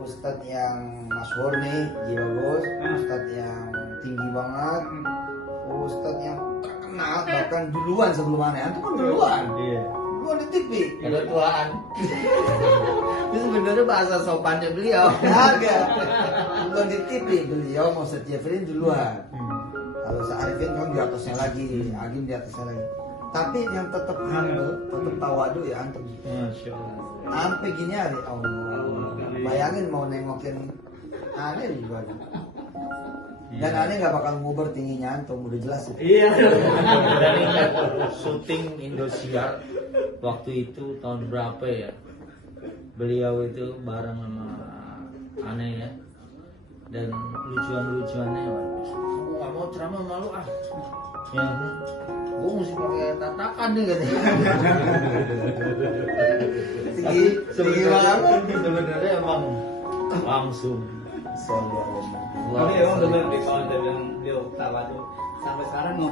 Ustadz yang masyhur nih, jiwa bos, Ustadz yang tinggi banget, Ustadz yang terkenal bahkan duluan sebelum aneh, itu kan duluan. Iya. Duluan di TV. Ada tuaan. Itu sebenarnya bahasa sopannya beliau. Agak. Duluan di TV beliau mau Jeffrey duluan. Kalau Arifin kan di atasnya lagi, Agim di atasnya lagi. Tapi yang tetap humble, tetap tawadu ya antum. Masya Allah. Sampai gini hari Allah. Bayangin mau nengokin aneh juga. Dan aneh nggak bakal nguber tingginya antum, udah jelas itu. Iya. Dan ingat syuting Indosiar waktu itu tahun berapa ya? Beliau itu bareng sama aneh ya. Dan lucuan-lucuannya, aku nggak mau ceramah malu ah. Ya, gue mesti pakai tatakan nih katanya. Tinggi banget. Sebenarnya emang langsung. Tapi emang bener deh kalau dia bilang dia tawa tuh sampai sekarang